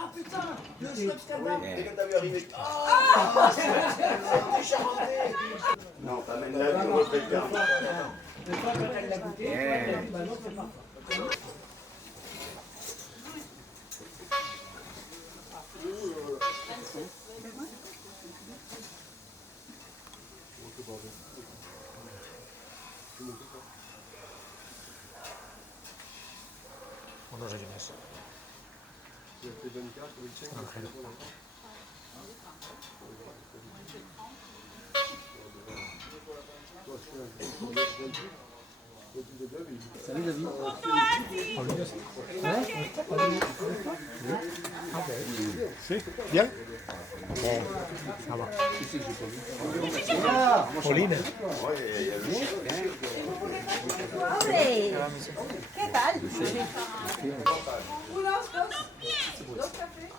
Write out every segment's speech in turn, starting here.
Ah putain, le Amsterdam. Dès que t'as vu arriver. Ah, c'est charmanté. Non, t'amènes là, tu refais le garde. Une fois quand elle l'a goûté, elle a dit bah non, c'est parfait. Ono jeunesse. Salut David. Bien. Bon, ça va. Pauline. Olé! ¿Qué tal? Unos, dos. Dos cafés.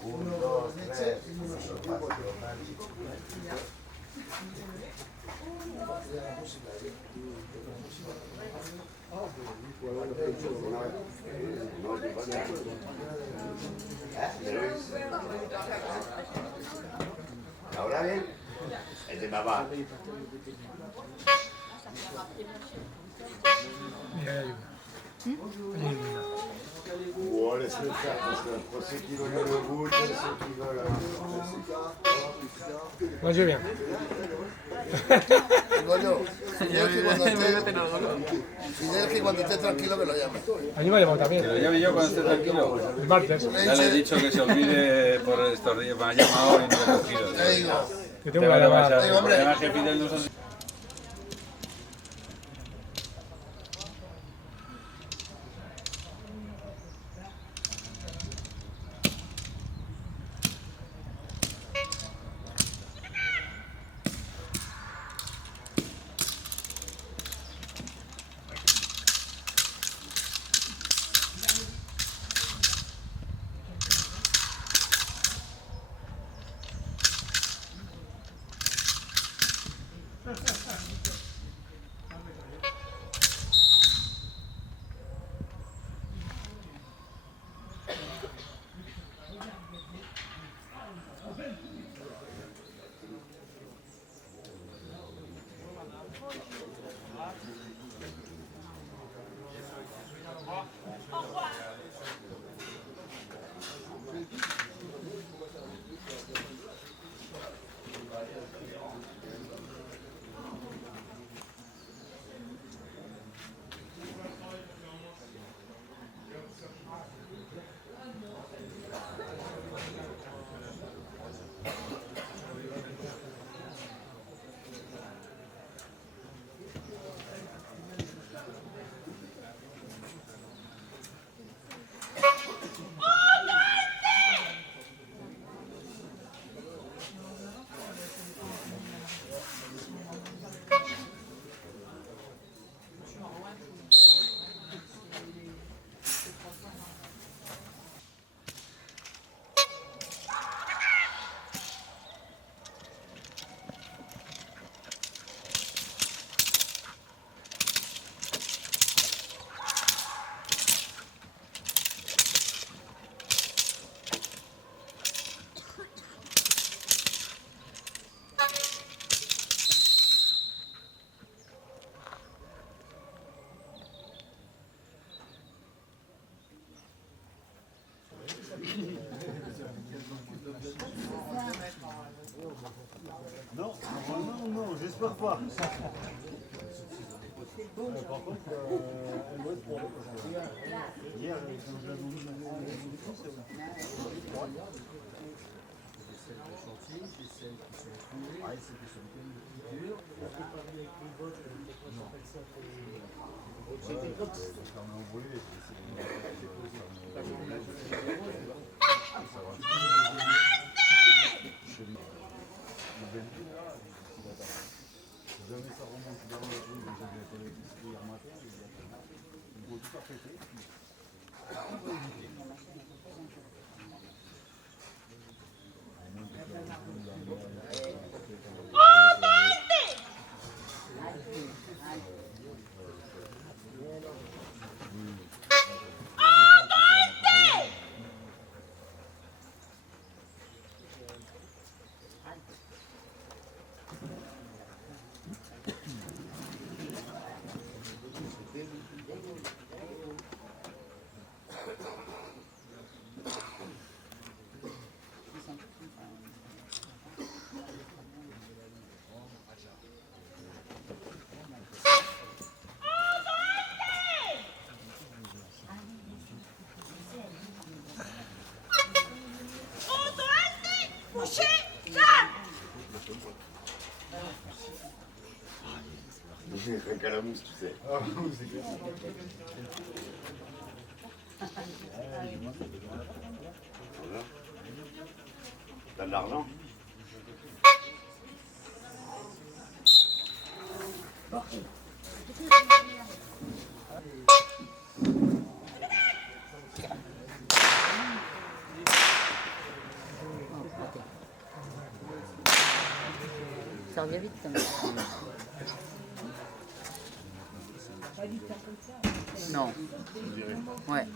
¿Ahora bien? El de papá. Oh, laisse-le faire, parce que pour ceux qui veulent le goût, ceux qui veulent... Moi je viens. Fidel que cuando esté tranquilo me lo llame. A mí me ha llamado Que lo también. llame yo cuando esté tranquilo. El martes. Ya le he dicho que se olvide por estos días. Me ha llamado y no me ha cogido. Te digo, Que tengo una llamada. Digo, hombre. Además que Fidel no son... Non, normalement non, j'espère pas. Par contre, elle doit être pour hier, quand je l'avais mis dans le chantier, c'est celles qui sont trouvées, c'est des centaines de figures. On peut pas venir avec une botte, on appelle ça c'était comme ça. Jamais ça remonte dans le truc, donc j'avais été électricité hier matin, ils vont tout arrêter. On va éviter. la mousse, tu sais. Voilà. T'as de l'argent? Ça revient vite quand même. Non. Ouais.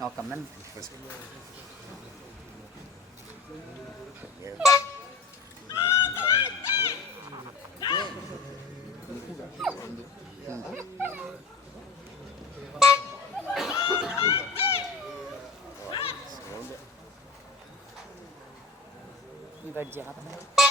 Non, quand même. Il va le dire après.